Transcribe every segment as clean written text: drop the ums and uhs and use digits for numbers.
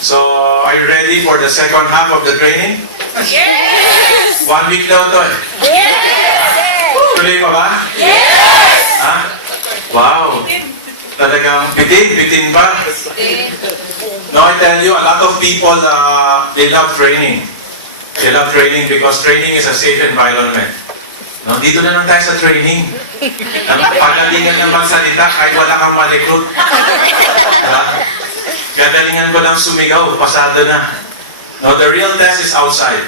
So, are you ready for the second half of the training? Yes! 1 week daw to eh. Yes! Tuloy pa ba? Yes! Ha? Wow! Talagang bitin pa. No, I tell you, a lot of people, they love training. They love training because training is a safe environment. No, dito na lang tayo sa training. Pagalingan ng magsalita kahit wala kang ma-recruit. Diba? Gagalingan ko lang sumigaw, pasado na. No, the real test is outside.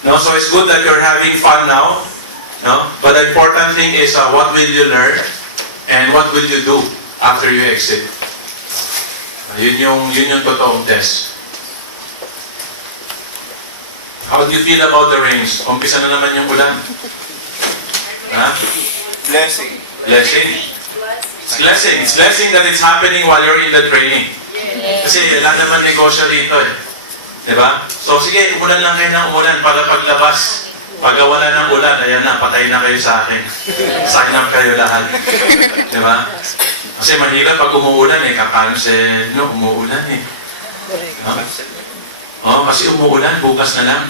No, so it's good that you're having fun now. No, but the important thing is what will you learn and what will you do after you exit. Yun yung totoong test. How do you feel about the rains? Umpisa na naman yung ulan. Ha? Blessing. Blessing. It's blessing. It's blessing that it's happening while you're in the training. Kasi wala naman negosyo rito eh. Diba? So sige, umulan lang kayo ng umulan para paglabas. Pag wala ng ulan, ayan na, patay na kayo sa akin. Sign up kayo lahat. Diba? Kasi mahirap pag umuulan eh, kapansin, no, umuulan eh. No? Oh, kasi umuulan, bukas na lang.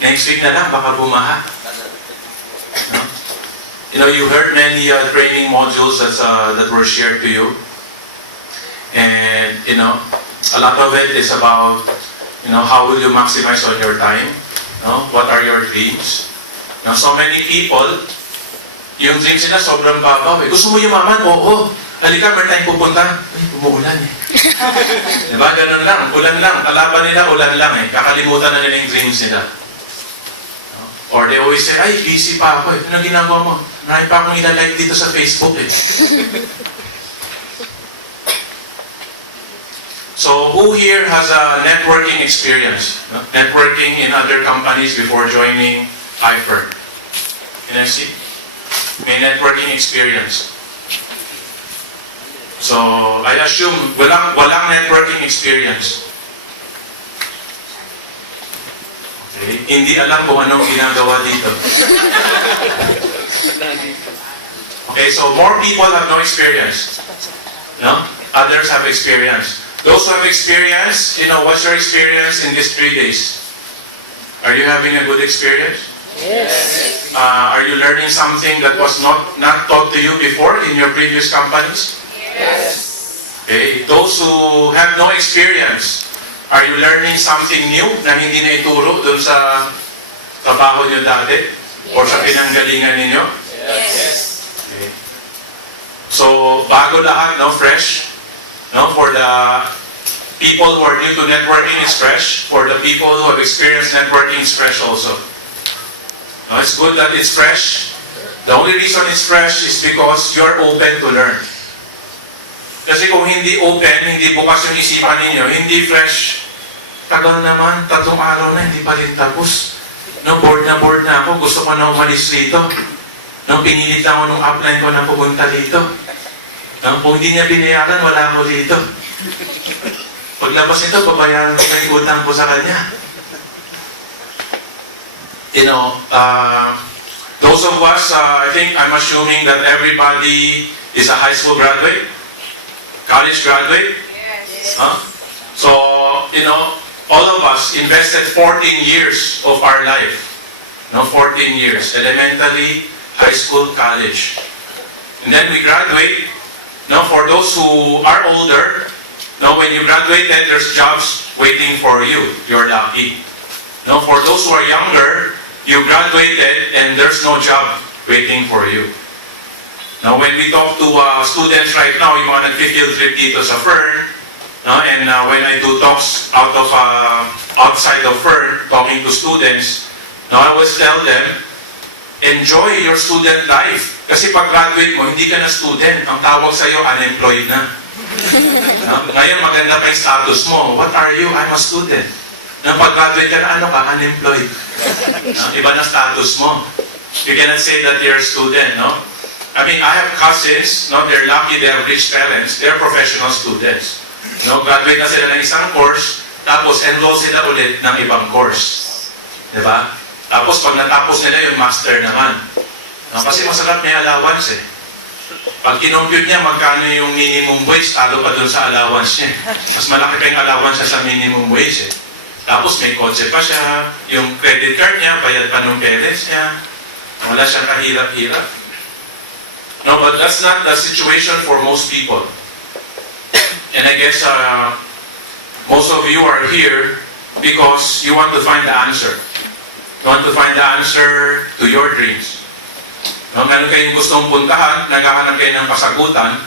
Next week na lang, baka bumaha. No? You know, you heard many training modules that were shared to you. And, you know, a lot of it is about, you know, how will you maximize on your time? No? What are your dreams? Now, so many people, yung dreams nila sobrang babaw eh. Gusto mo yumaman? Oo. Halika, meron tayong pupunta. Ay, umuulan eh. Diba? Ganun lang. Ulan lang. Kalaban nila, ulan lang eh. Kakalimutan na nila yung dreams nila. No? Or they always say, ay, busy pa ako eh. Anong ginagawa mo? Marami pa akong ilalike dito sa Facebook eh. So, who here has a networking experience? No? Networking in other companies before joining iFern? Can I see? May networking experience. So, I assume walang networking experience. Okay. Hindi alam kung anong ginagawa dito. Okay, so more people have no experience. No? Others have experience. Those who have experience, you know, what's your experience in these 3 days? Are you having a good experience? Yes! Are you learning something that was not taught to you before in your previous companies? Yes! Okay, those who have no experience, are you learning something new na hindi na ituro dun sa trabaho nyo dati? Or sa pinanggalingan ninyo? Yes! Okay. So, bago lahat, no? Fresh. No? For the people who are new to networking, it's fresh. For the people who have experienced networking, it's fresh also. No, it's good that it's fresh. The only reason it's fresh is because you're open to learn. Kasi kung hindi open, hindi bukas yung isipan ninyo, hindi fresh, tagal naman, 3 araw na, hindi pa rin tapos. No, bored na ako, gusto ko na umalis dito. No, pinilit lang ako nung upline ko na pupunta dito. No, kung hindi niya binayaran, wala ako dito. Paglabas nito, babayaran ko na yung utang ko sa kanya. You know, those of us, I think I'm assuming that everybody is a high school graduate, college graduate. Yes! Huh? So, you know, all of us invested 14 years of our life. No, 14 years. Elementary, high school, college. And then we graduate. No, for those who are older, no, when you graduated, there's jobs waiting for you. You're lucky. No, for those who are younger, you graduated and there's no job waiting for you. Now, when we talk to students right now, yung mga nag-field trip dito sa Fern, no, and when I do talks outside of Fern, talking to students, no, I always tell them, enjoy your student life. Kasi pag graduate mo, hindi ka na student. Ang tawag sa'yo, unemployed na. No? Ngayon, maganda pa yung status mo. What are you? I'm a student. Nang pag-graduate ka na, ano ka? Unemployed. No? Iba na status mo. You cannot say that you're a student, no? I mean, I have cousins, no? They're lucky, they have rich parents. They're professional students. No? Graduate na sila ng isang course, tapos enroll sila ulit ng ibang course. Diba? Tapos pag natapos nila yung master naman. No? Kasi masarap may allowance eh. Pag kinompute niya, magkano yung minimum wage, talo pa dun sa allowance niya. Mas malaki pa yung allowance niya sa minimum wage eh. Tapos may kotse pa siya, yung credit card niya, bayad pa ng parents niya. Wala siyang kahirap-hirap. No, but that's not the situation for most people. And I guess most of you are here because you want to find the answer. You want to find the answer to your dreams. No, meron kayong gustong puntahan, naghahanap kayo ng kasagutan,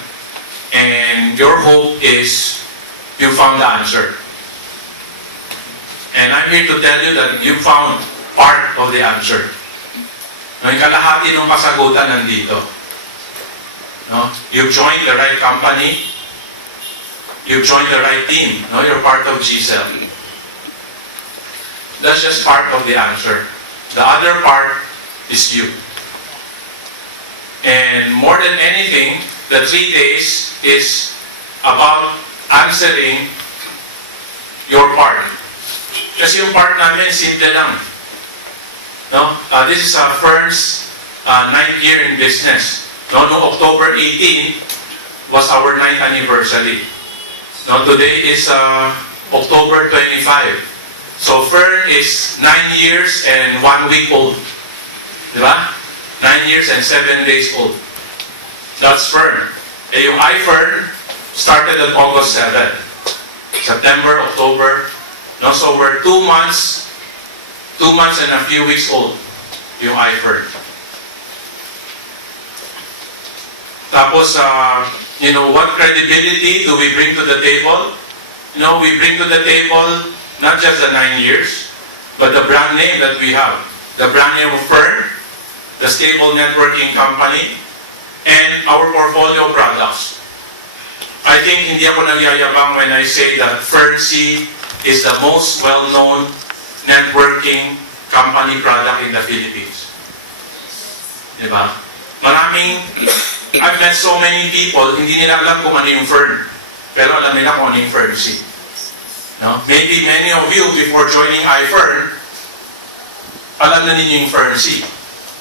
and your hope is you found the answer. And I'm here to tell you that you found part of the answer. No, yung kalahati ng kasagutan nandito. No? You've joined the right company. You've joined the right team. No? You're part of GCell. That's just part of the answer. The other part is you. And more than anything, the 3 days is about answering your part. Kasi yung part namin, simple lang. No? This is Fern's 9th year in business. No? Noong October 18 was our 9th anniversary. No? Today is October 25. So Fern is 9 years and 1 week old. Diba? 9 years and 7 days old. That's Fern. Eh, yung iFern started on August 7. September, October. No, so we're 2 months and a few weeks old. Yung iFern. Tapos, what credibility do we bring to the table? We bring to the table not just the 9 years, but the brand name that we have. The brand name of Fern, the stable networking company, and our portfolio of products. I think hindi ako nagyayabang when I say that FernC is the most well-known networking company product in the Philippines. Diba? I've met so many people, hindi nila alam kung ano yung Fern. Pero alam nila kung ano yung FernC. No? Maybe many of you, before joining iFern, alam na ninyo yung FernC.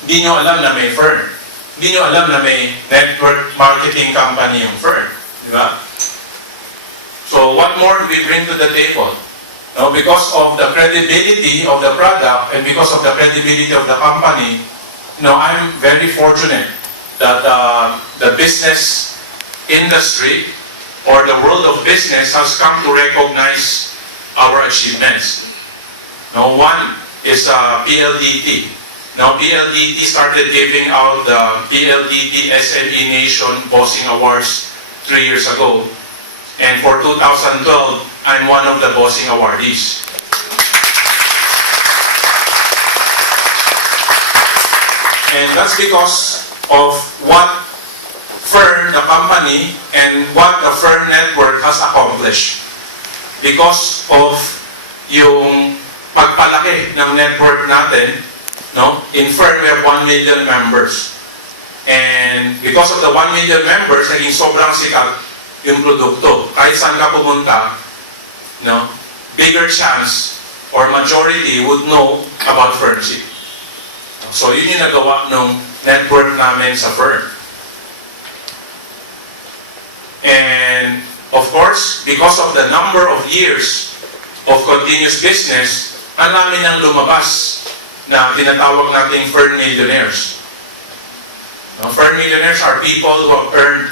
Hindi nyo alam na may Fern. Hindi nyo alam na may network marketing company yung Fern. Diba? So what more do we bring to the table? No, because of the credibility of the product and because of the credibility of the company, I'm very fortunate that the business industry or the world of business has come to recognize our achievements. One is PLDT. Now, PLDT started giving out the PLDT SME Nation Bossing Awards 3 years ago. And for 2012, I'm one of the Bossing awardees. And that's because of what Fern, the company, and what the Fern network has accomplished. Because of yung pagpalaki ng network natin, in Fern, we have 1 million members. And because of the 1 million members, naging sobrang sikat yung produkto. Kahit saan ka pumunta, bigger chance or majority would know about FernC. So yun yung nagawa ng network namin sa Fern. And of course, because of the number of years of continuous business, ang namin ang lumabas na tinatawag nating Fern Millionaires. Fern Millionaires are people who have earned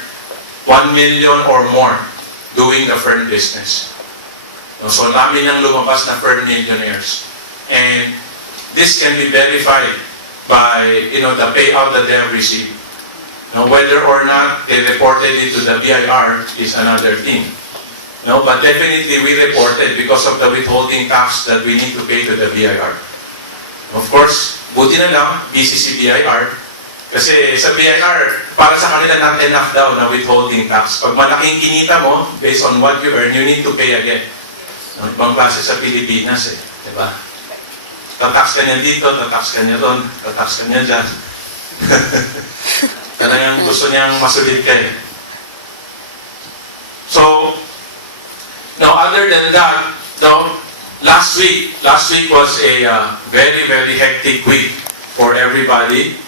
1 million or more doing the Fern business. So namin ang lumabas na Fern Millionaires. And this can be verified by the payout that they have received. Whether or not they reported it to the BIR is another thing. But definitely we reported because of the withholding tax that we need to pay to the BIR. Of course, buti na lang, BCC BIR. Kasi sa BIR, para sa kanila not enough daw na withholding tax. Pag malaking kinita mo, based on what you earn, you need to pay again. Ibang klase sa Pilipinas eh. Diba? Tatax ka niya dito, tatax ka niya doon, tatax ka niya dyan. Talagang gusto niyang masulit ka eh. So, other than that, last week was a very, very hectic week for everybody,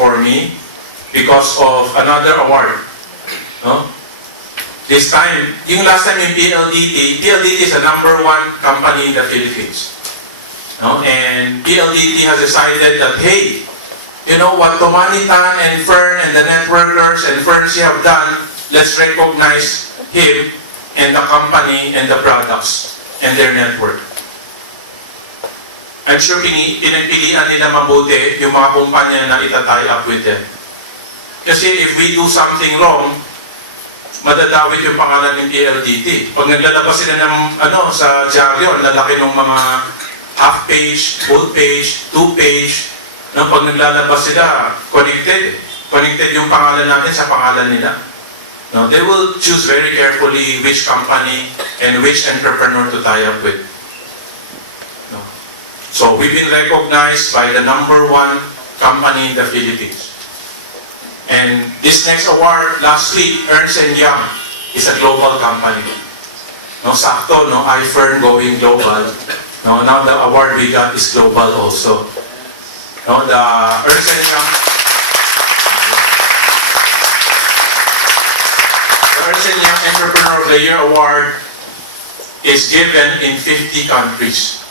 for me. because of another award. No? This time, yung last time yung PLDT is the #1 company in the Philippines. No? And PLDT has decided that, hey, you know what Tomanitan and Fern and the networkers and Fernsy have done, let's recognize him and the company and the products and their network. I'm sure pinagpilian nila mabuti yung mga kumpanya na itatie up with them. Kasi if we do something wrong, madadawit yung pangalan ng PLDT. Pag naglalabas sila ng sa dyaryo, ang lalaki ng mga half page, full page, 2 page, pag naglalabas sila, connected yung pangalan natin sa pangalan nila. No, they will choose very carefully which company and which entrepreneur to tie up with. No. So we've been recognized by the #1 company in the Philippines. And this next award last week, Ernst & Young is a global company. No, sakto, no, iFern going global. No, now the award we got is global also. No, the Ernst & Young, Entrepreneur of the Year Award is given in 50 countries.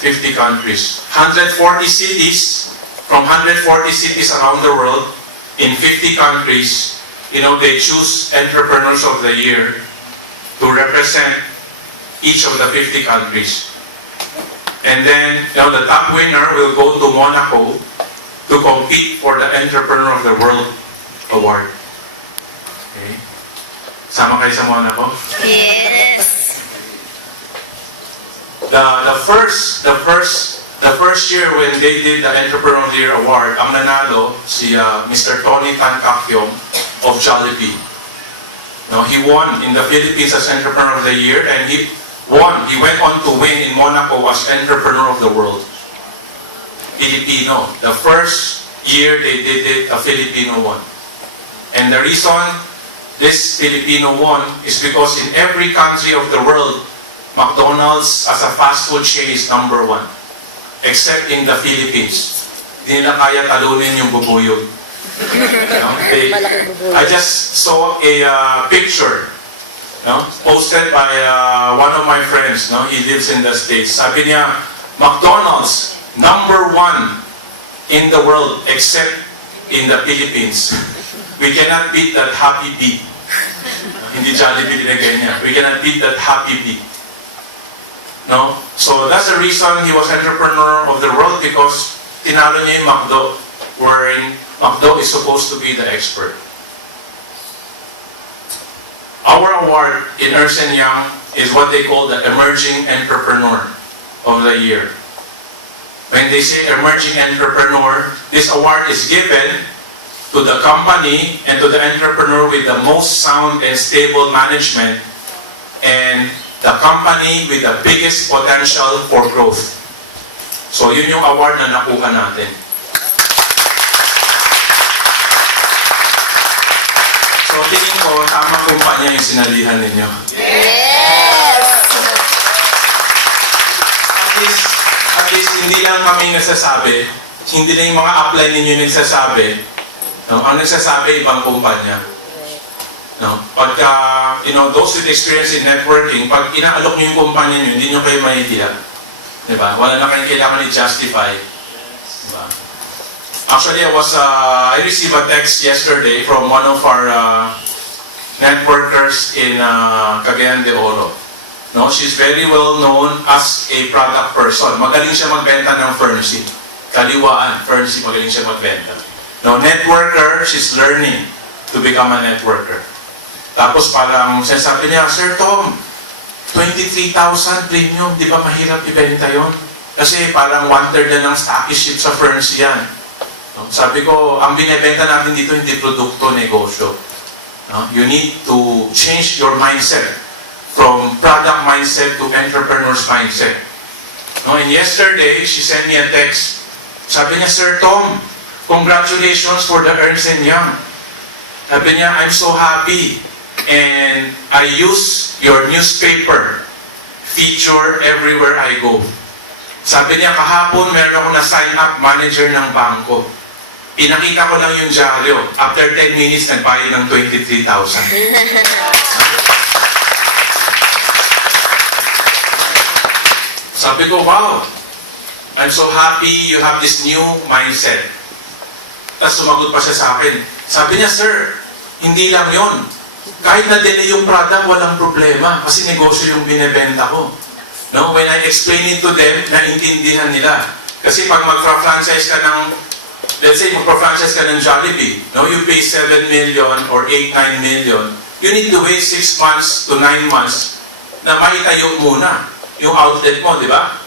50 countries. 140 cities, from 140 cities around the world, in 50 countries, they choose Entrepreneurs of the Year to represent each of the 50 countries. And then, the top winner will go to Monaco to compete for the Entrepreneur of the World Award. Okay. Sama kayo sa Monaco? Yes. The first year when they did the Entrepreneur of the Year Award, ang nanalo si Mr. Tony Tan Kakyong of Jollibee. Now, he won in the Philippines as Entrepreneur of the Year, and he went on to win in Monaco as Entrepreneur of the World. Filipino. The first year they did it, a Filipino won. And the reason this Filipino won is because in every country of the world, McDonald's as a fast food chain is #1. Except in the Philippines. Hindi nila kaya talunin yung bubuyog. I just saw a picture posted by one of my friends. He lives in the States. Sabi niya, McDonald's, #1 in the world except in the Philippines. We cannot beat that Happy Bee. Hindi Jollibee dinagay niya. We cannot beat that Happy Bee. No? So that's the reason he was Entrepreneur of the World, because tinalo niya yung McDo, wherein McDo is supposed to be the expert. Our award in Ernst & Young is what they call the Emerging Entrepreneur of the Year. When they say Emerging Entrepreneur, this award is given to the company and to the entrepreneur with the most sound and stable management, and the company with the biggest potential for growth. So yun yung award na nakuha natin. So tingin ko, tamang kumpanya yung sinalihan ninyo. Yes. At least hindi lang kami nagsasabi, hindi lang yung mga upline ninyo nagsasabi. Ang nagsasabi, ibang kumpanya. Pagka, those with experience in networking, pag inaalok nyo yung kumpanya nyo, hindi nyo kayo mahihiya. Diba? Wala na kayong kailangan i-justify. Diba? Actually, I received a text yesterday from one of our networkers in Cagayan de Oro. She's very well known as a product person. Magaling siya magbenta ng Fernsy. Kaliwaan, Fernsy, magaling siya magbenta. Networker, she's learning to become a networker. Tapos parang sinasabi niya, Sir Tom, 23,000 premium, di ba mahirap ibenta yon? Kasi parang 1/3 na ng stockist ship sa Fernsy yan. Sabi ko, ang binibenta natin dito hindi produkto, negosyo. You need to change your mindset from product mindset to entrepreneur's mindset. And yesterday, she sent me a text. Sabi niya, Sir Tom, congratulations for the Ernst & Young. Sabi niya, I'm so happy. And I use your newspaper feature everywhere I go. Sabi niya, kahapon meron ako na sign up manager ng bangko. Pinakita ko lang yung dyaryo. After 10 minutes, nagbayad ng 23,000. Sabi ko, wow, I'm so happy you have this new mindset. Tapos sumagot pa siya sa akin. Sabi niya, sir, hindi lang yon. Kahit na-delay yung product, walang problema. Kasi negosyo yung binebenta ko. No? When I explain it to them, naintindihan nila. Kasi pag mag-franchise ka ng, let's say, mag-franchise ka ng Jollibee, no? You pay 7 million or 8, 9 million, you need to wait 6 months to 9 months na maitayo muna yung outlet mo, di ba?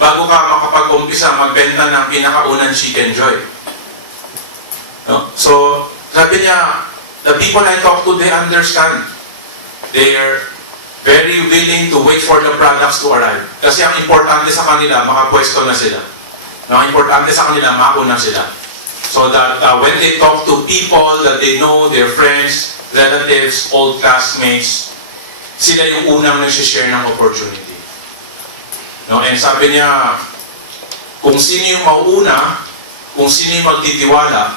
Bago ka makapag-umpisa magbenta ng pinakaunang Chicken Joy. No? So, sabi niya, the people I talk to, they understand. They're very willing to wait for the products to arrive. Kasi ang importante sa kanila, makapwesto na sila. No, ang importante sa kanila, mauna sila. So that when they talk to people that they know, their friends, relatives, old classmates, sila yung unang nag-share ng opportunity. No, and sabi niya, kung sino yung mauuna, kung sino yung magtitiwala,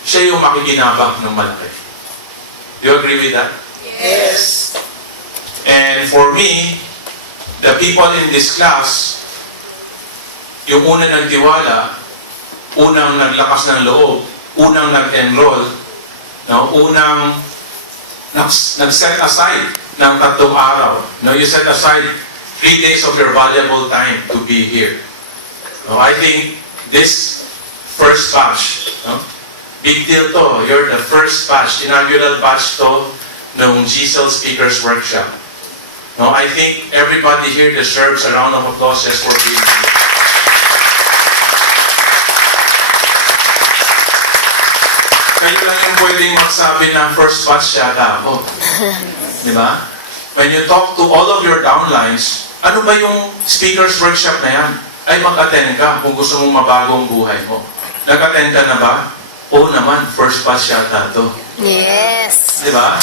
siya yung makikinabang ng malaki. Do you agree with that? Yes. And for me, the people in this class, yung unang nagtiwala, unang naglakas ng loob, unang nag-enroll, no? Unang nag-set aside ng 3 araw. No? You set aside 3 days of your valuable time to be here. No? I think this first batch, no? Big deal to. You're the first batch, inaugural batch to ng GSEL Speakers Workshop. No, I think everybody here deserves a round of applause just for being here. Kayo lang yung pwedeng magsabi na first batch yata ako. Di ba? When you talk to all of your downlines, ano ba yung Speakers Workshop na yan? Ay mag-attend ka kung gusto mong mabagong buhay mo. Nag-attend ka na ba? Oo naman, first batch yata to. Yes. Di ba?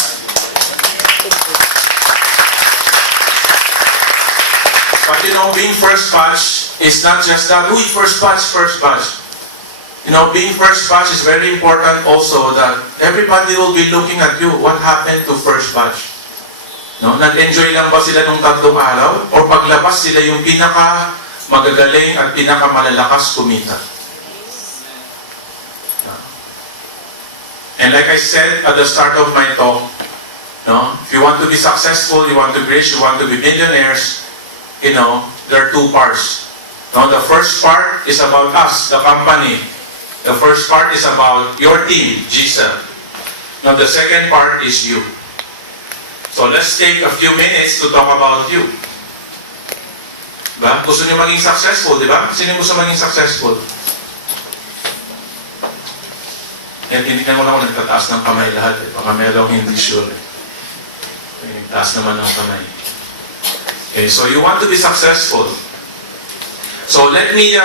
But you know, being first batch is not just that, uy, first batch, first batch. You know, being first batch is very important also that everybody will be looking at you. What happened to first batch? No? Nag-enjoy lang ba sila nung 3 araw? O paglabas sila yung pinaka magagaling at pinaka malalakas kumita? And like I said at the start of my talk, no, if you want to be successful, you want to be rich, you want to be millionaires, you know, there are 2 parts. No, the first part is about us, the company. The first part is about your team, GSEL. Now the second part is you. So let's take a few minutes to talk about you. Diba? Gusto niyo maging successful, di ba? Sino gusto maging successful? Yan, hindi ko lang ako nagtataas ng kamay lahat eh. Baka merong hindi sure eh. Nagtaas naman ng kamay. Okay, so you want to be successful. So let me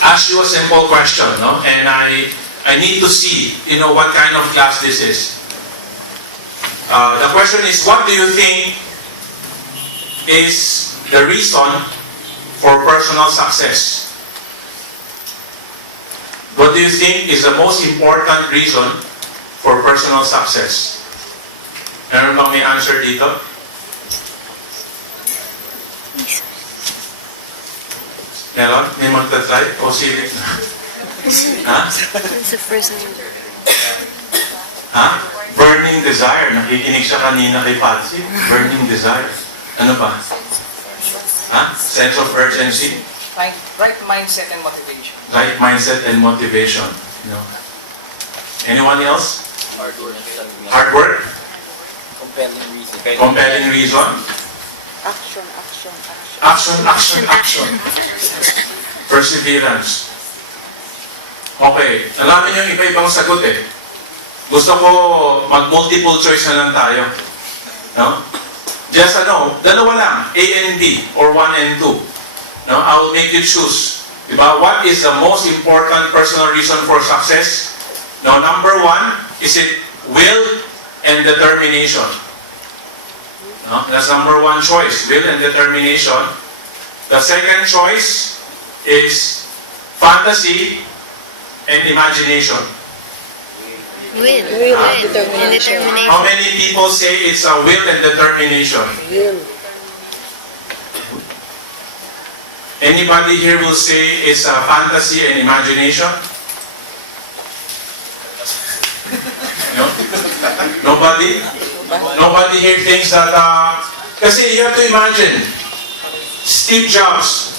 ask you a simple question, no? And I need to see, you know, what kind of class this is. The question is, what do you think is the reason for personal success? What do you think is the most important reason for personal success? Meron bang may answer dito? Meron? May magta-try? O silip na? Ha? It's the first one. Ha? Burning desire. Nakikinig siya kanina kay Patsy. Burning desire. Ano pa? Ha? Sense of urgency? Right mindset and motivation. Right mindset and motivation. You know? Anyone else? Hard work. Hard work? Compelling reason. Compelling reason? Action. Action. Perseverance. Okay. Alamin niyo yung iba-ibang sagot eh. Gusto ko mag-multiple choice na lang tayo. No? Just dalawa lang. A and B or 1 and 2. No, I will make you choose. Diba? What is the most important personal reason for success? No, number 1, is it will and determination? No, that's number 1 choice, will and determination. The second choice is fantasy and imagination? Will. Ah. And determination. How many people say it's a will and determination? Anybody here will say it's a fantasy and imagination? No? Nobody? Nobody here thinks that, kasi you have to imagine, Steve Jobs,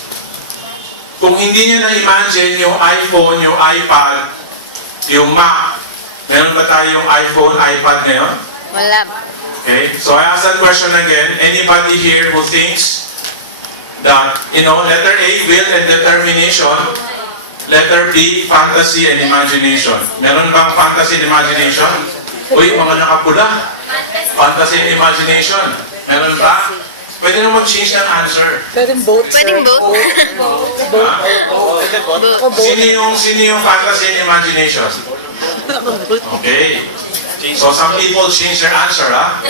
kung hindi niya na-imagine yung iPhone, yung iPad, yung Mac, meron ba tayong iPhone, iPad ngayon? Wala. Okay, so I ask that question again. Anybody here who thinks that, letter A, will and determination, letter B, fantasy and imagination. Meron bang fantasy and imagination? Uy, mga nakapula. Fantasy and imagination. Meron ba? Pwede nang mag-change ng answer. Pwedeng both, sir. Pwedeng both? Ha? Sino yung fantasy and imagination? Okay. So some people change their answer, ha?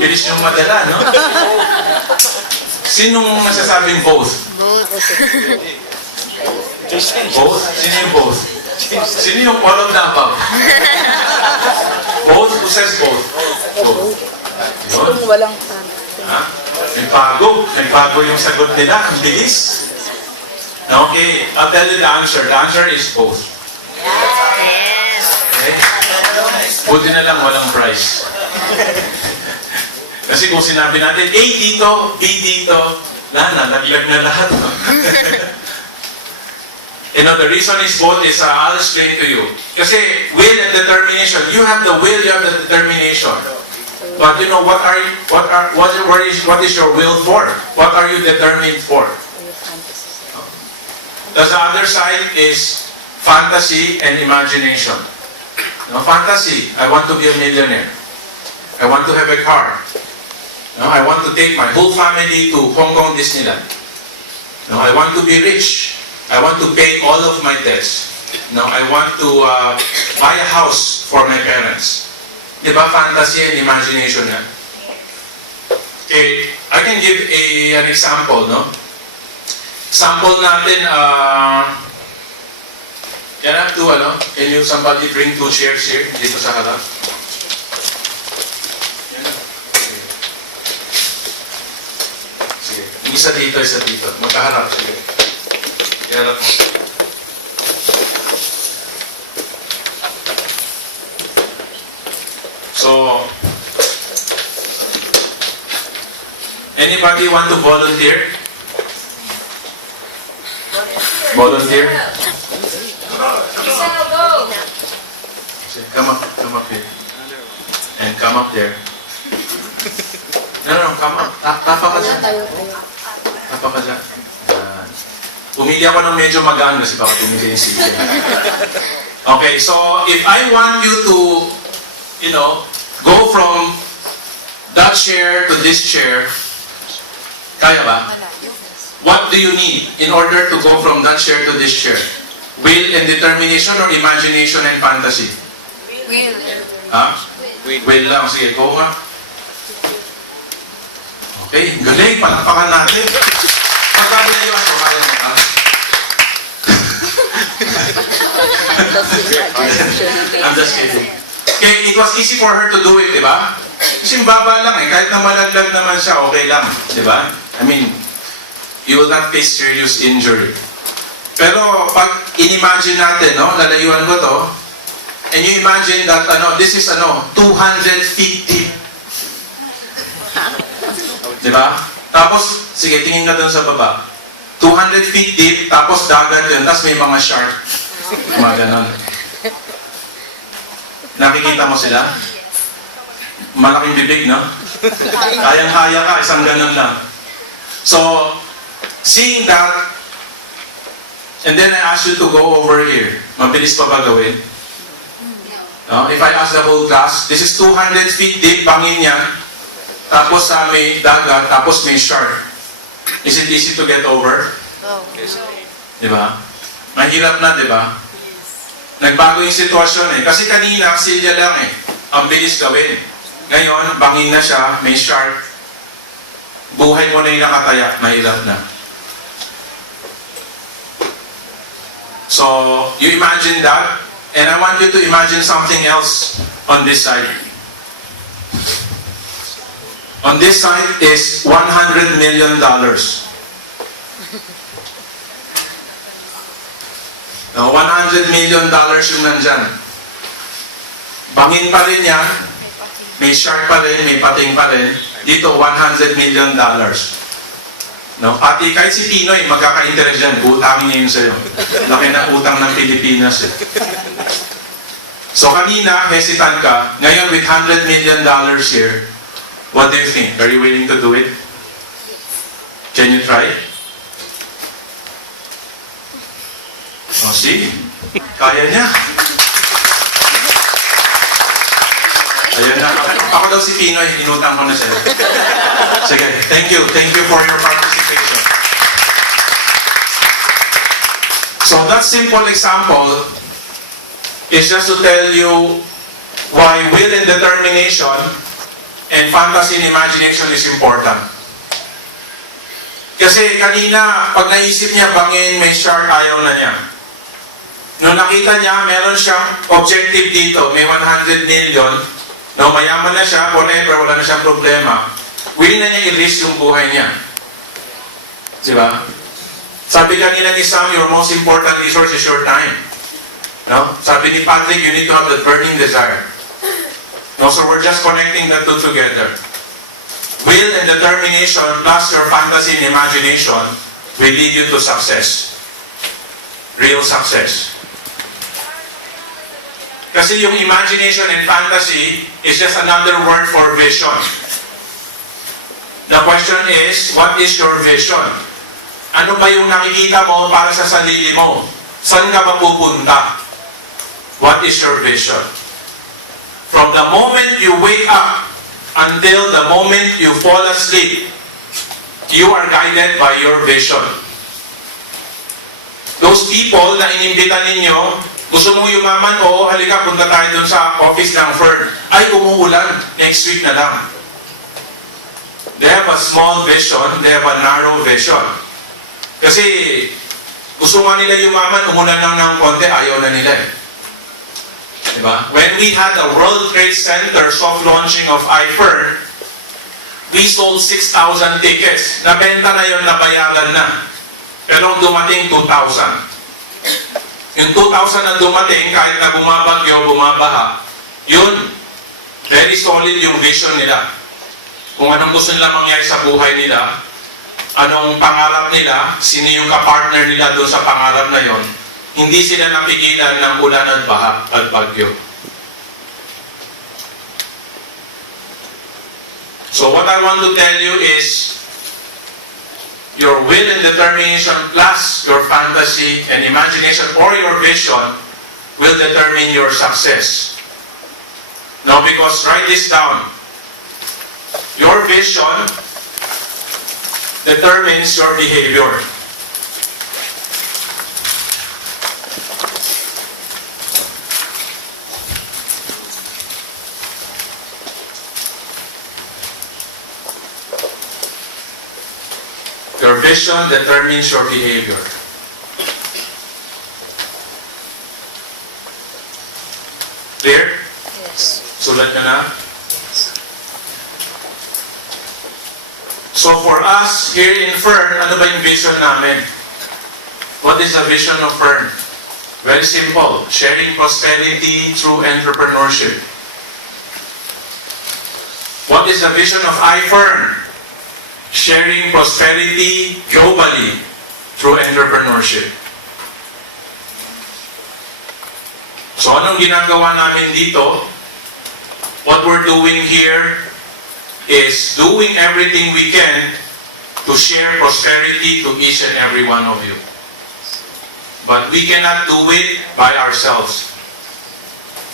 Bilis yung madala, no? Sinong nasasabing both? Both. Both? Sino yung both? Sino yung all of the above? Both? Who says both? Both. Yun. Kung walang fan. Ha? Nagbago. Nagbago yung sagot nila. Ang bilis. Okay. I'll tell you the answer. The answer is both. Yes. Okay? Buti na lang walang price. Kasi kung sinabi natin, A dito, B dito, nalaglag na lahat. The reason is both is, I'll explain to you. Kasi will and determination, you have the will, you have the determination. But what is your will for? What are you determined for? The other side is fantasy and imagination. Fantasy, I want to be a millionaire. I want to have a car. I want to take my whole family to Hong Kong Disneyland. I want to be rich. I want to pay all of my debts. I want to buy a house for my parents. Diba fantasy and imagination yan? Okay, I can give an example, no? Example natin, can you somebody bring 2 chairs here, dito sa harap? Sige, isa dito. Magkaharap, sige. Iharap mo. So, anybody want to volunteer? Volunteer? Come up here. And come up there. No, come up. Tapa ka dyan. Tapa ka dyan. Pumili ako ng medyo magaan kasi baka pumili yung sige. Okay, so if I want you to, go from that chair to this chair, kaya ba? What do you need in order to go from that chair to this chair? Will and determination or imagination and fantasy? Will. Ha? Will lang. Sige, go nga. Okay, galing. Palakpakan natin. Magkano na yun? Kaya mo ka? I'm just kidding. Okay, it was easy for her to do it, di ba? Kasi baba lang eh. Kahit na malaglag naman siya, okay lang. Di ba? I mean, you will not face serious injury. Pero pag in-imagine natin, lalayuan ko to, and you imagine that, this is 200 feet deep. Di ba? Tapos, sige, tingin ka dun sa baba. 200 feet deep, tapos dagat yun, tapos may mga shark. Mga ganon. Nakikita mo sila? Malaking bibig, no? Kayang-kaya ka, isang ganon lang. So, seeing that, and then I ask you to go over here. Mabilis pa ba gawin? No? If I ask the whole class, this is 200 feet deep, bangin yan. Tapos may dagat, tapos may shark. Is it easy to get over? Di ba? Mahirap na, di ba? Nagbago yung sitwasyon eh. Kasi kanina, silya lang eh. Ang bilis gawin. Ngayon, bangin na siya, may shark. Buhay mo na yung nakataya, mahirap na. So, you imagine that, and I want you to imagine something else on this side. On this side is $100 million. Now, $100 million yung nandyan. Bangin pa rin yan, may shark pa rin, may pating pa rin. Dito, $100 million. No? Pati kahit si Pinoy, magkaka-interest dyan, utangin niya yun sa'yo. Laki ng utang ng Pilipinas eh. So kanina, hesitant ka. Ngayon, with $100 million here, what do you think? Are you willing to do it? Can you try? Oh, see? Kaya niya. Ayan na. Ako daw si Pinoy, inutang ko na sa'yo. Sige, thank you. Thank you for your participation. So that simple example is just to tell you why will and determination and fantasy and imagination is important. Kasi kanina, pag naisip niya bangin, may shark, ayaw na niya. Nung nakita niya, meron siyang objective dito, may 100 million, no, mayaman na siya, whatever, wala na siyang problema. Willing na niya i-risk yung buhay niya. Diba? Sabi kanina ni Sam, your most important resource is your time. No? Sabi ni Patrick, you need to have that burning desire. No, so we're just connecting the two together. Will and determination plus your fantasy and imagination will lead you to success. Real success. Kasi yung imagination and fantasy is just another word for vision. The question is, what is your vision? Ano ba yung nakikita mo para sa sarili mo? Saan ka mapupunta? What is your vision? From the moment you wake up until the moment you fall asleep, you are guided by your vision. Those people na inimbita ninyo, gusto mo yumaman, oo, halika, punta tayo dun sa office ng Fern. Ay, umuulan, next week na lang. They have a small vision, they have a narrow vision. Kasi, gusto nga nila yumaman, umulan lang ng konti, ayaw na nila eh. Diba? When we had the World Trade Center soft launching of iFern, we sold 6,000 tickets. Nabenta na yun, nabayaran na. Pero dumating 2,000. Yung 2,000 na dumating, kahit na bumabagyo, bumabaha, yun, very solid yung vision nila. Kung anong gusto nila mangyari sa buhay nila, anong pangarap nila, sino yung kapartner nila doon sa pangarap na yon, hindi sila napigilan ng ulan at baha at bagyo. So what I want to tell you is, your will and determination plus your fantasy and imagination or your vision will determine your success. Now, because write this down. Your vision determines your behavior. Your vision determines your behavior. Clear? Yes. Sulat nyo na? So for us, here in Fern, ano ba yung vision namin? What is the vision of Fern? Very simple. Sharing prosperity through entrepreneurship. What is the vision of iFern? Sharing prosperity globally through entrepreneurship. So anong ginagawa namin dito? What we're doing here is doing everything we can to share prosperity to each and every one of you. But we cannot do it by ourselves.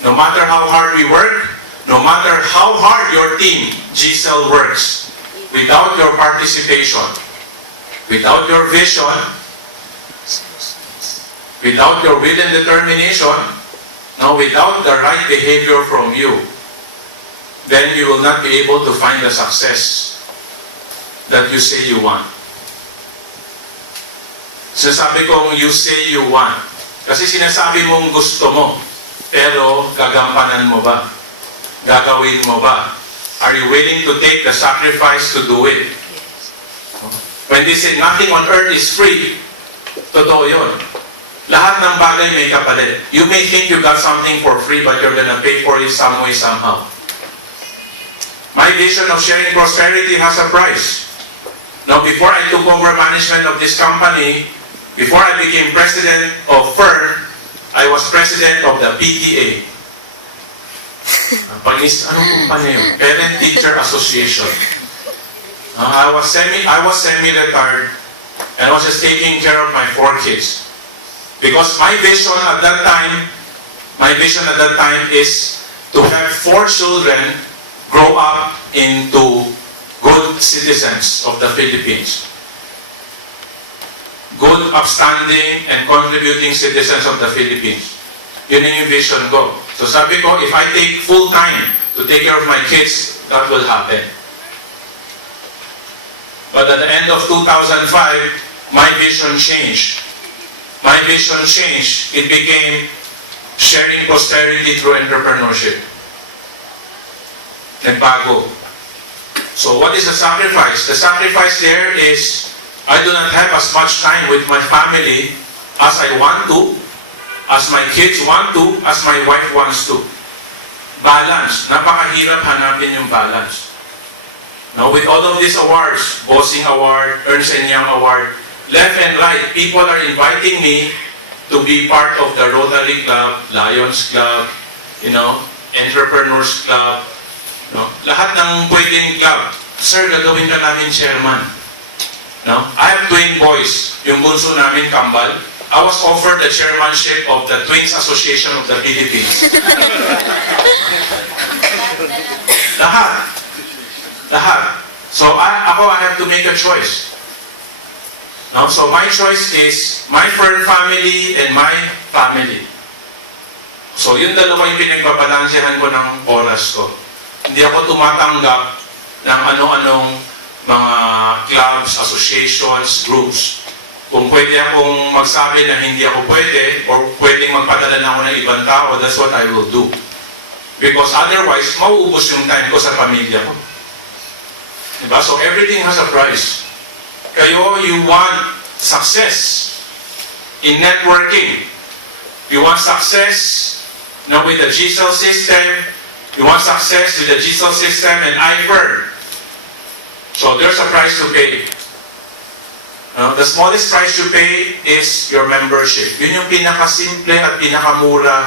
No matter how hard we work, no matter how hard your team, GCell, works, without your participation, without your vision, without your will and determination, no, without the right behavior from you, then you will not be able to find the success that you say you want. Sinasabi kong you say you want. Kasi sinasabi mong gusto mo, pero gagampanan mo ba? Gagawin mo ba? Are you willing to take the sacrifice to do it? When they say nothing on earth is free, totoo yun. Lahat ng bagay may kapalit. You may think you got something for free, but you're gonna pay for it some way, somehow. My vision of sharing prosperity has a price. Now, before I took over management of this company, before I became president of FERN, I was president of the PTA. Anong kumpanya yun? Parent Teacher Association. I was semi-retired and I was just taking care of my 4 kids. Because my vision at that time is to have 4 children grow up into good citizens of the Philippines. Good, upstanding, and contributing citizens of the Philippines. Yun yung vision ko. So sabi ko, if I take full time to take care of my kids, that will happen. But at the end of 2005, my vision changed. My vision changed. It became sharing prosperity through entrepreneurship. Nagbago. So what is the sacrifice? The sacrifice there is, I do not have as much time with my family as I want to, as my kids want to, as my wife wants to. Balance. Napakahirap hanapin yung balance. Now, with all of these awards, Bossing Award, Ernst & Young Award, left and right, people are inviting me to be part of the Rotary Club, Lions Club, Entrepreneurs Club, lahat ng pwedeng club. Sir, gagawin ka namin chairman. I have twin boys. Yung bunso namin, Kambal. I was offered the chairmanship of the Twins Association of the Philippines. Lahat. So I have to make a choice. So my choice is my friend family and my family. So yung dalawa yung pinagbabalansehan ko ng oras ko. Hindi ako tumatanggap ng ano-anong mga clubs, associations, groups. Kung pwede akong magsabi na hindi ako pwede or pwedeng magpadala na ako ng ibang tao, that's what I will do. Because otherwise, mauubos yung time ko sa pamilya ko. Diba? So everything has a price. Kayo, you want success in networking. You want success with the GSEL system. You want success with the GSEL system and IFER. So there's a price to pay. The smallest price you pay is your membership. Yun yung pinakasimple at pinakamura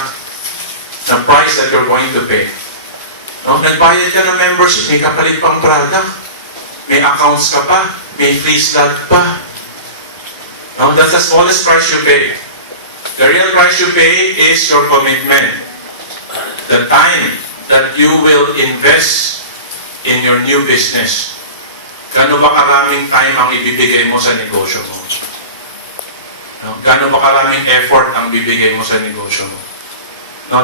na price that you're going to pay. Nagbayad ka ng membership, may kapalit pang product. May accounts ka pa, may free slot pa. That's the smallest price you pay. The real price you pay is your commitment. The time that you will invest in your new business. Gano'n ba karaming time ang ibibigay mo sa negosyo mo? Gano'n ba karaming effort ang bibigay mo sa negosyo mo?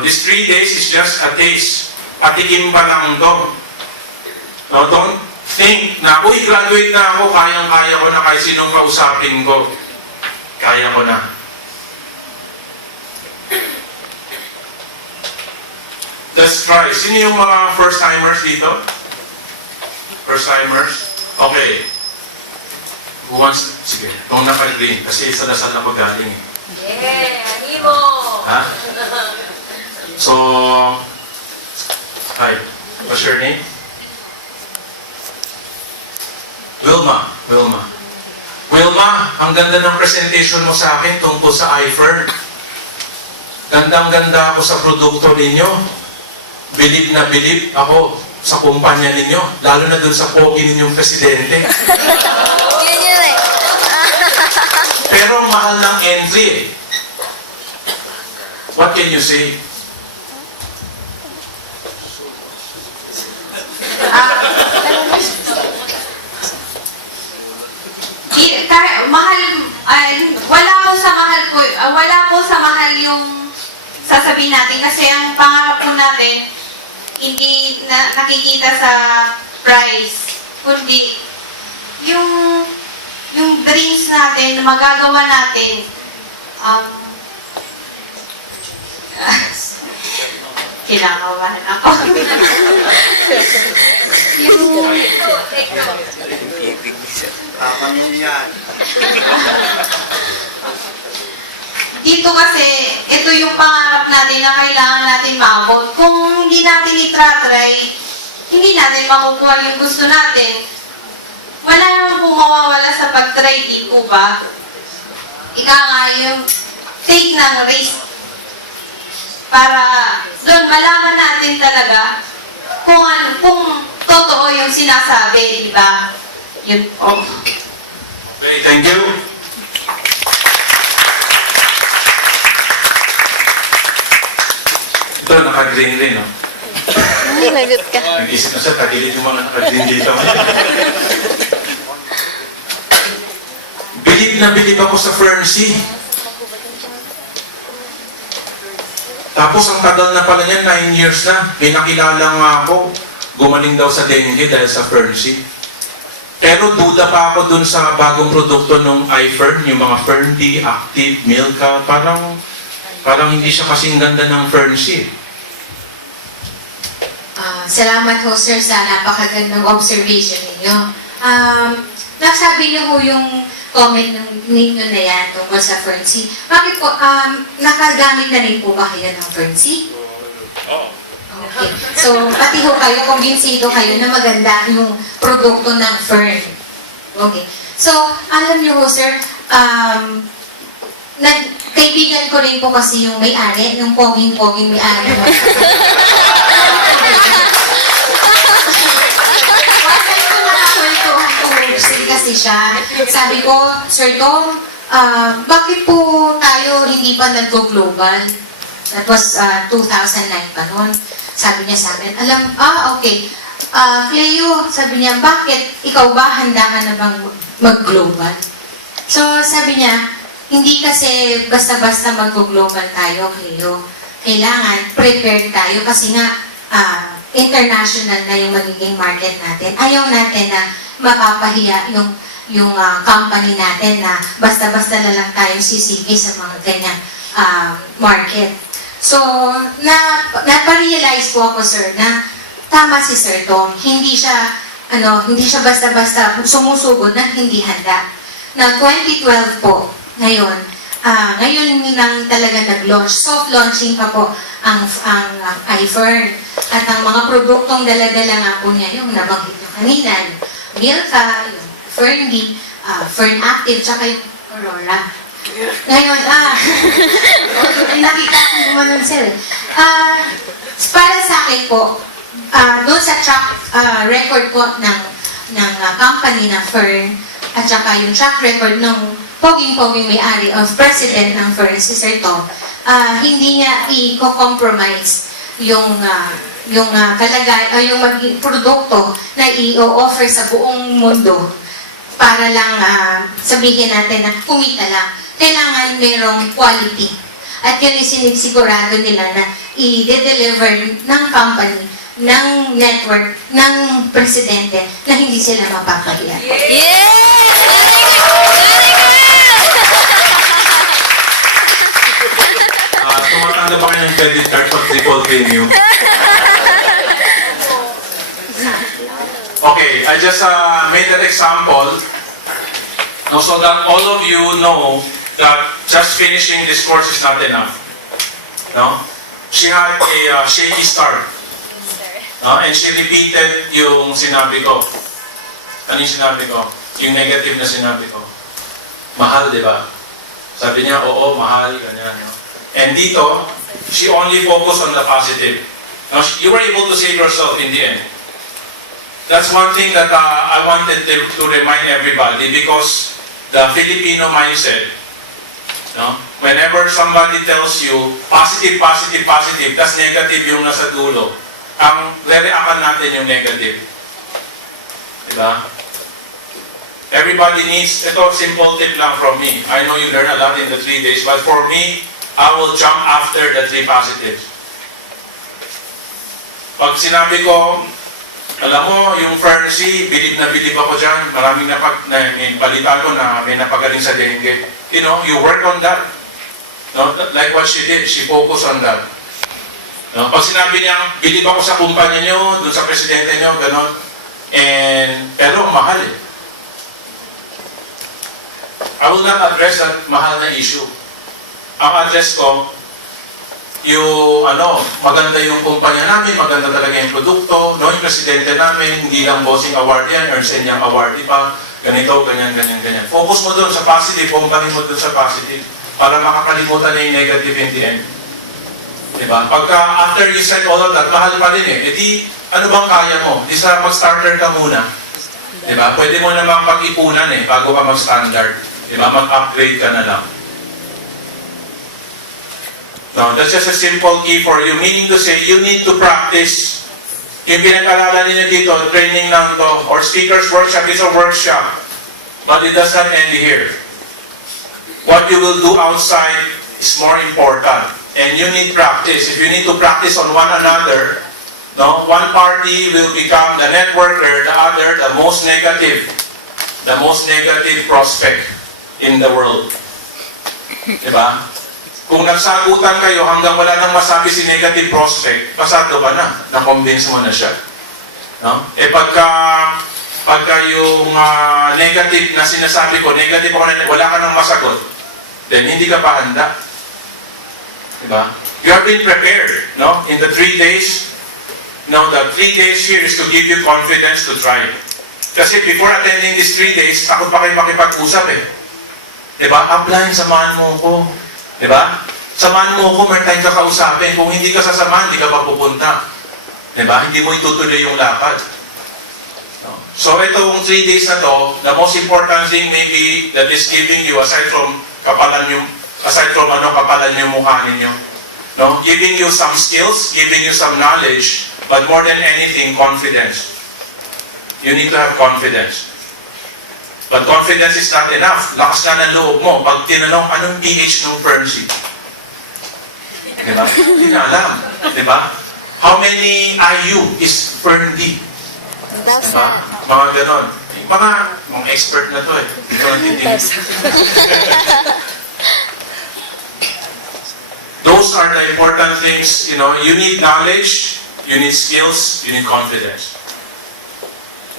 These 3 days is just a taste. Patikim pa lang to. Don't think na, uy, graduate na ako, kayang-kaya ko na kahit sinong kausapin ko. Kaya ko na. Let's try. Sino yung mga first-timers dito? First-timers? Okay. Who wants? Sige, itong naka-green. Kasi sa dasal ako galing eh. Yeah, animo! Ha? So, hi. What's your name? Wilma. Wilma, ang ganda ng presentation mo sa akin tungkol sa IFER. Gandang-ganda ako sa produkto ninyo. Bilib na bilib ako sa kumpanya ninyo. Lalo na dun sa pogi ninyong presidente. Yun yun eh. Pero mahal ng entry eh. What can you say? Wala po sa mahal yung sasabihin natin kasi ang pangarap po natin hindi nakikita sa price, kundi yung dreams natin na magagawa natin Kinakabahan ako. Yung dito kasi, ito yung pangarap natin na kailangan natin maabot. Kung hindi natin itratry, hindi natin makukuha yung gusto natin. Wala namang pong mawawala sa pag-try, di po ba? Ika nga yung take ng risk. Para doon malaman natin talaga kung totoo yung sinasabi, di ba? Yun po. Okay, thank you. Ito, naka-green rin, no? Lagot ka. Nag-isip na siya, tagilid yung mga naka-green dito. Bilib na bilib ako sa Fernsea. Tapos ang tagal na pala niya, 9 years na. May nakilala nga ako, gumaling daw sa dengue dahil sa Fernsea. Pero duda pa ako dun sa bagong produkto ng iFern, yung mga Fernbee, Active, Milka, parang hindi siya kasing ganda ng Fernsea. Salamat ho sir sa napakagandang observation ninyo. Nasabi niyo ho yung comment ninyo na yan tungkol sa Fernsea. Bakit po, nakagamit na rin po ba kayo ng Fernsea? Okay. So, pati ho kayo, kumbinsido kayo na maganda yung produkto ng Fern. Okay. So, alam niyo ho sir, kaibigan ko rin po kasi yung may-ari, yung poging-poging may-ari. Kasi siya, sabi ko, Sir Tom, bakit po tayo hindi pa nag-global? That was 2009 pa noon. Sabi niya sa akin, okay. Cleo, sabi niya, bakit ikaw ba handa ka na bang mag-global? So, sabi niya, hindi kasi basta-basta mag-global tayo, Cleo. Kailangan prepared tayo kasi nga international na yung magiging market natin. Ayaw natin na mapapahiya yung company natin na basta-basta na lang tayong sisigi sa mga ganyang market. So, naparealize po ako, sir, na tama si Sir Tom. Hindi siya basta-basta sumusugod na hindi handa. Na 2012 po, ngayon lang talaga nag-launch. Soft launching pa po ang iFern. At ang mga produktong dala-dala nga po niya, yung nabanggit nyo kanina, yung Milka, yung Fernbee, Fern Active, tsaka yung Aurora. Ngayon, nakita kong gumanon sir. Para sa akin po, doon sa track record po ng company na Fern, at saka yung track record ng poging-poging may-ari of president ng Fern, si Sir Tom, hindi niya i-compromise yung produkto na i-offer sa buong mundo para lang sabihin natin na kumita lang. Kailangan merong quality. At yun yung sinisigurado nila na i-deliver ng company, ng network, ng presidente na hindi sila mapapahiya. Tumatanda ba kayo ng credit card pag triple premium? Okay, I just made that example so that all of you know that just finishing this course is not enough. No? She had a shaky start. No? And she repeated yung sinabi ko. Ano yung sinabi ko? Yung negative na sinabi ko. Mahal, di ba? Sabi niya, oo, mahal, ganyan. No? And dito, she only focused on the positive. Now, you were able to save yourself in the end. That's one thing that I wanted to remind everybody because the Filipino mindset, no? Whenever somebody tells you positive, positive, positive, tas negative yung nasa dulo, ang re-reactan natin yung negative. Diba? Everybody needs, ito simple tip lang from me. I know you learn a lot in the 3 days, but for me, I will jump after the 3 positives. Pag sinabi ko, alam mo, yung Fernsea, bilib na bilib ako dyan. Maraming balita ko na may napagaling sa dengue. You know, you work on that. No? Like what she did, she focused on that. No? Pag sinabi niya, bilib ako sa kumpanya niyo, dun sa presidente niyo, ganon. Pero mahal eh. I will not address that mahal na issue. Ang address ko, yung maganda yung kumpanya namin, maganda talaga yung produkto, no, yung presidente namin, hindi lang bossing award yan, Ernst & Young award pa, ganito, ganyan. Focus mo doon sa positive, kumpanin mo doon sa positive, para makakalimutan na yung negative in the end. Diba? Pagka after you said all of that, mahal pa rin eh. E di, ano bang kaya mo? Di sa mag-starter ka muna. Diba? Pwede mo namang pag-ipunan eh, bago ka mag-standard. Diba? Mag-upgrade ka na lang. No, that's just a simple key for you. Meaning to say, you need to practice. Yung pinag-alalan niyo dito, training lang to, or speaker's workshop is a workshop. But it does not end here. What you will do outside is more important. And you need practice. If you need to practice on one another, no, one party will become the networker, the other, the most negative prospect in the world. Diba? Kung nagsagutan kayo hanggang wala nang masabi si negative prospect, pasado ka na, na-convince mo na siya. No? Pagka yung negative na sinasabi ko, negative ako na wala ka nang masagot, then hindi ka pa handa. Diba? You have been prepared, no? In the 3 days, no, the 3 days here is to give you confidence to try. Kasi before attending these 3 days, takot pa kayo makipag-usap eh. Diba? Apply, samahan mo ko. Diba? Samahan mo ko, meron tayong kakausapin. Kung hindi ka sasamahan, hindi ka pa pupunta. Diba? Hindi mo itutuloy yung lakad. No? So, itong 3 days na to, the most important thing maybe that is giving you, aside from kapalan yung mukha ninyo, no? Giving you some skills, giving you some knowledge, but more than anything, confidence. You need to have confidence. But confidence is not enough. Lakas na ng loob mo. Pag tinanong, anong PH ng Percy? Diba? Hindi na alam. Diba? How many IU is Ferndi? Diba? Mga ganon. Mga expert na to eh. Hindi ko natindihan. Those are the important things. You know, you need knowledge, you need skills, you need confidence.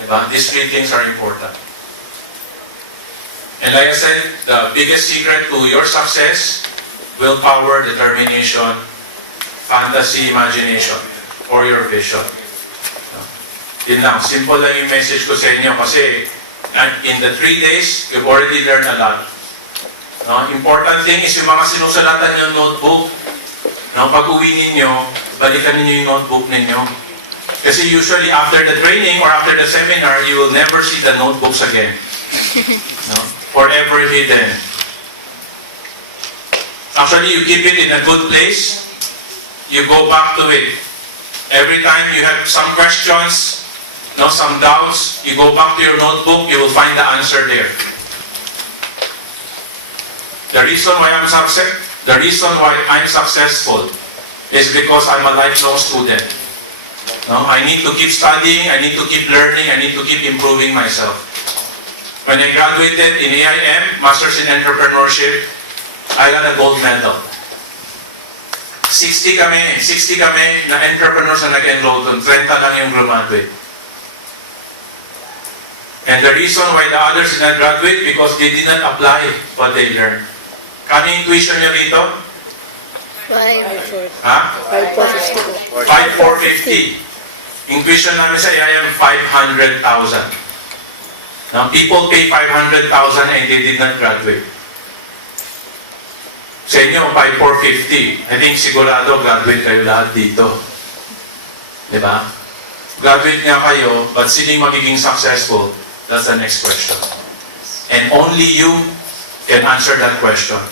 Diba? These 3 things are important. And like I said, the biggest secret to your success, willpower, determination, fantasy, imagination, or your vision. No? Yun lang. Simple lang yung message ko sa inyo kasi in the 3 days, you've already learned a lot. No? Important thing is yung mga sinusulatan yung notebook. No? Pag uwi ninyo, balikan ninyo yung notebook ninyo. Kasi usually after the training or after the seminar, you will never see the notebooks again. No? Forever hidden. Actually, you keep it in a good place. You go back to it. Every time you have some questions, no, some doubts, you go back to your notebook, you will find the answer there. The reason why I'm successful is because I'm a lifelong student. No? I need to keep studying, I need to keep learning, I need to keep improving myself. When I graduated in AIM, Masters in Entrepreneurship, I got a gold medal. 60 kami na entrepreneurs na nag-enroll doon. 30 lang yung graduate. And the reason why the others did not graduate, because they did not apply what they learned. Kano yung tuition nyo rito? 5,450. Ha? 5,450. Yung tuition namin sa AIM, 500,000. Now, people pay 500,000 and they did not graduate. Sa inyo, 5,450. I think sigurado graduate kayo lahat dito. Diba? Graduate nga kayo, but sino magiging successful? That's the next question. And only you can answer that question.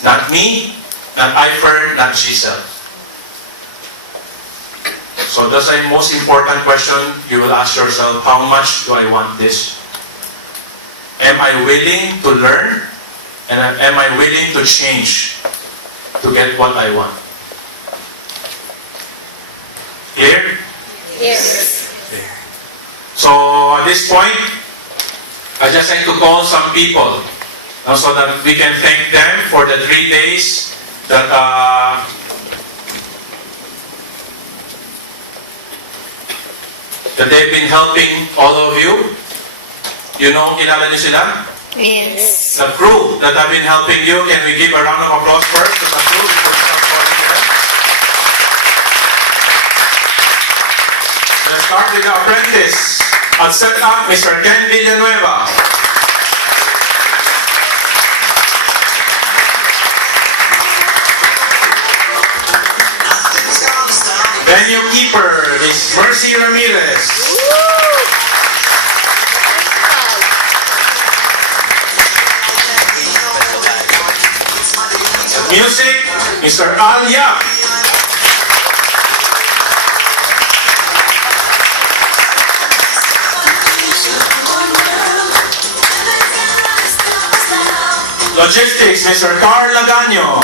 Not me, not Ifer, not Giselle. So that's the most important question you will ask yourself, how much do I want this? Am I willing to learn? And am I willing to change to get what I want? Clear? Yes. Okay. So at this point, I just like to call some people so that we can thank them for the 3 days that that they've been helping all of you. You know, kilala niyo sila? Yes. The crew that have been helping you. Can we give a round of applause first to the crew before we start calling them? Let's start with the apprentice. I'll set up Mr. Ken Villanueva. Venue keeper is Mercy Ramirez. Music, Mr. Al Yap. Logistics, Mr. Carl Lagano.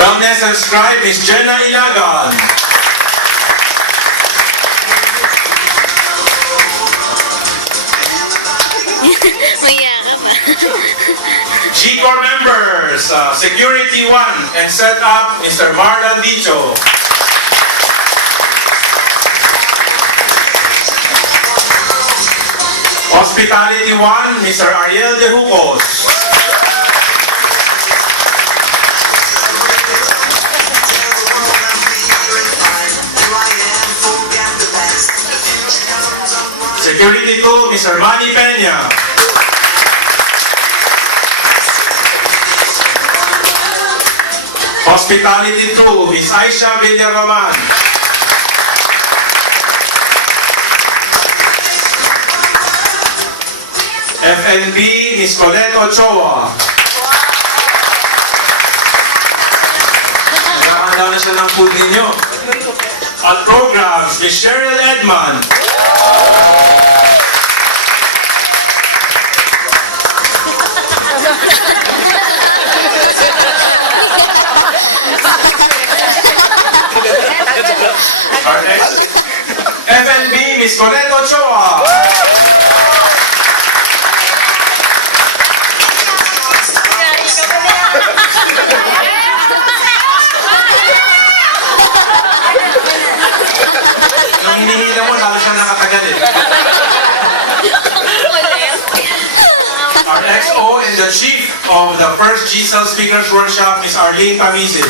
Wellness and Scribe, Ms. Jenna Ilagan. Maya ka pa. G-Corps members, Security 1 and set up Mr. Marlon Dicho. Hospitality 1, Mr. Ariel De Jucos. Security 2, Mr. Manny Peña. Hospitality 2, Ms. Aisha Villaroman. FNB, Ms. Colette Ochoa. Nakahanda na siya ng food ninyo. At programs, Ms. Cheryl Edman. Our next, FNB, Ms. Colette Ochoa. Nung hinihila mo, lalo siyang nakatagal eh. Our XO and the chief of the first GCEL Speakers Workshop is Arlene Pamisil.